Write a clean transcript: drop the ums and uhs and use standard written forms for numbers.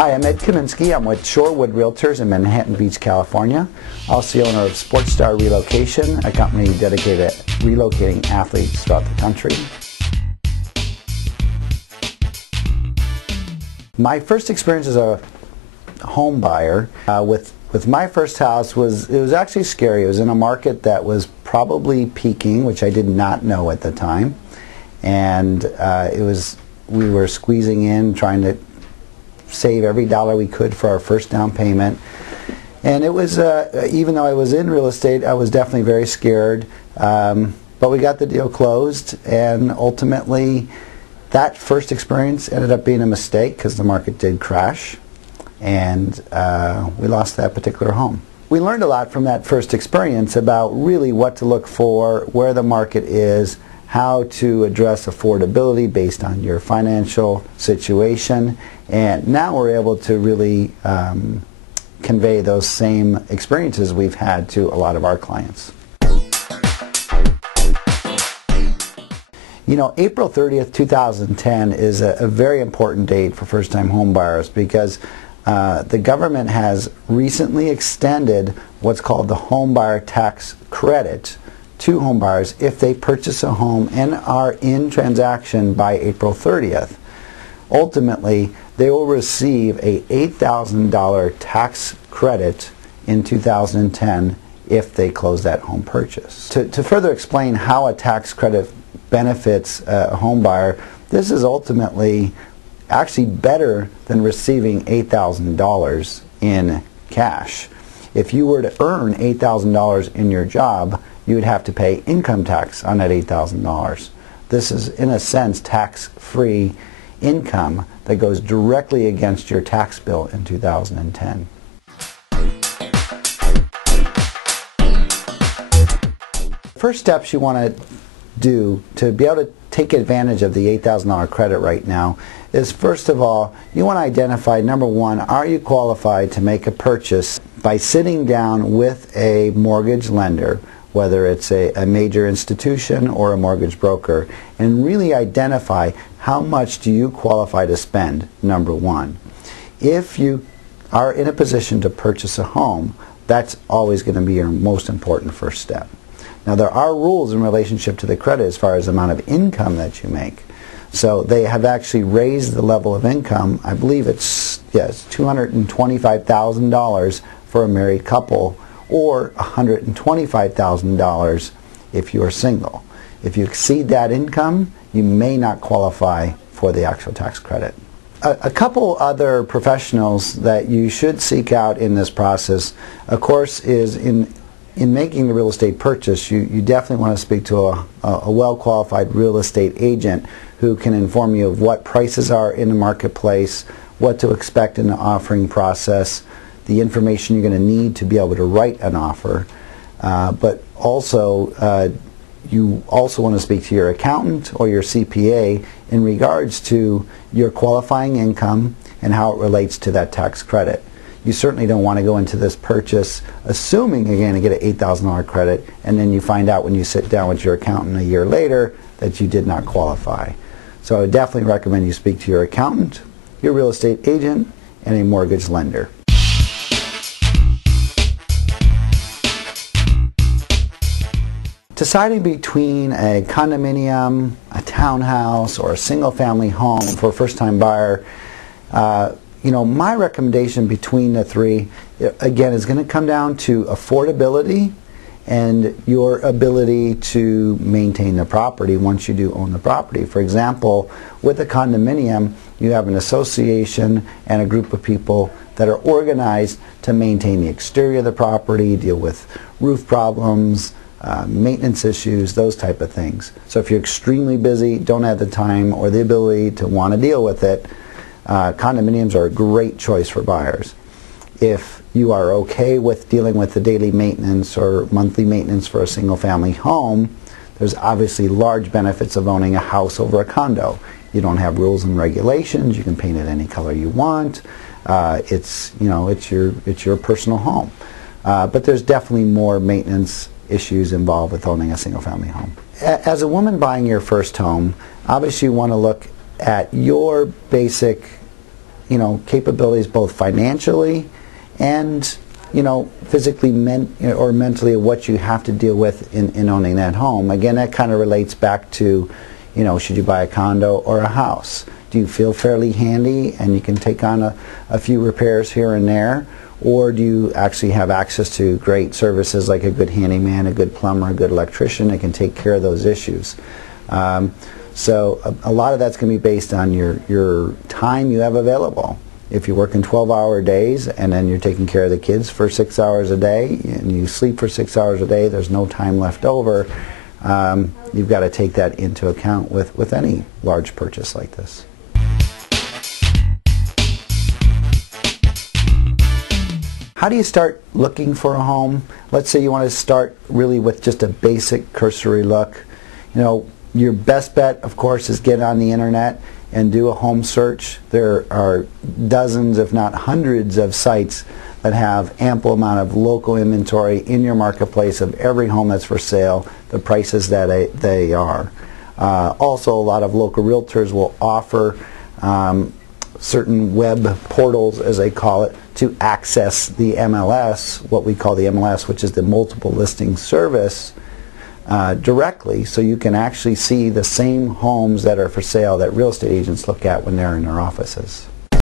Hi, I'm Ed Kaminsky. I'm with Shorewood Realtors in Manhattan Beach, California. Also the owner of Sports Star Relocation, a company dedicated to relocating athletes throughout the country. My first experience as a home buyer with my first house was actually scary. It was in a market that was probably peaking, which I did not know at the time, and we were squeezing in, trying to save every dollar we could for our first down payment. And it was, even though I was in real estate, I was definitely very scared. But we got the deal closed, and ultimately that first experience ended up being a mistake because the market did crash, and we lost that particular home. We learned a lot from that first experience about really what to look for, where the market is, how to address affordability based on your financial situation, and now we're able to really convey those same experiences we've had to a lot of our clients. You know, April 30th, 2010 is a very important date for first-time home buyers because the government has recently extended what's called the home buyer tax credit to home buyers if they purchase a home and are in transaction by April 30th. Ultimately, they will receive a $8,000 tax credit in 2010 if they close that home purchase. To further explain how a tax credit benefits a home buyer, this is ultimately actually better than receiving $8,000 in cash. If you were to earn $8,000 in your job, you would have to pay income tax on that $8,000. This is, in a sense, tax-free income that goes directly against your tax bill in 2010. First steps you want to do to be able to take advantage of the $8,000 credit right now is, first of all, you want to identify, number one, are you qualified to make a purchase by sitting down with a mortgage lender, whether it's a major institution or a mortgage broker, and really identify how much do you qualify to spend, number one. If you are in a position to purchase a home, that's always going to be your most important first step. Now, there are rules in relationship to the credit as far as the amount of income that you make. So they have actually raised the level of income. I believe it's $225,000 for a married couple, or $125,000 if you are single. If you exceed that income, you may not qualify for the actual tax credit. A couple other professionals that you should seek out in this process, of course, is in making the real estate purchase, you definitely want to speak to a well-qualified real estate agent who can inform you of what prices are in the marketplace, what to expect in the offering process, the information you're going to need to be able to write an offer, but also you also want to speak to your accountant or your CPA in regards to your qualifying income and how it relates to that tax credit. You certainly don't want to go into this purchase assuming you're going to get an $8,000 credit, and then you find out when you sit down with your accountant a year later that you did not qualify. So I would definitely recommend you speak to your accountant, your real estate agent, and a mortgage lender. Deciding between a condominium, a townhouse, or a single-family home for a first-time buyer, you know, my recommendation between the three, again, is going to come down to affordability and your ability to maintain the property once you do own the property. For example, with a condominium, you have an association and a group of people that are organized to maintain the exterior of the property, deal with roof problems, maintenance issues, those type of things. So if you're extremely busy, don't have the time or the ability to want to deal with it, condominiums are a great choice for buyers. If you are okay with dealing with the daily maintenance or monthly maintenance for a single-family home, there's obviously large benefits of owning a house over a condo. You don't have rules and regulations. You can paint it any color you want. It's your personal home. But there's definitely more maintenance issues involved with owning a single-family home. As a woman buying your first home, obviously you want to look at your basic capabilities both financially and physically or mentally of what you have to deal with in owning that home. Again, that kind of relates back to, should you buy a condo or a house? Do you feel fairly handy and you can take on a few repairs here and there? Or do you actually have access to great services like a good handyman, a good plumber, a good electrician that can take care of those issues? So a lot of that's going to be based on your time you have available. If you're working 12-hour days and then you're taking care of the kids for 6 hours a day and you sleep for 6 hours a day, there's no time left over. You've got to take that into account with any large purchase like this. How do you start looking for a home? Let's say you want to start really with just a basic cursory look. Your best bet, of course, is get on the internet and do a home search. There are dozens, if not hundreds, of sites that have ample amount of local inventory in your marketplace of every home that's for sale, the prices that they are. Also, a lot of local realtors will offer certain web portals, as they call it, to access the MLS, what we call the MLS, which is the multiple listing service, directly, so you can actually see the same homes that are for sale that real estate agents look at when they're in their offices.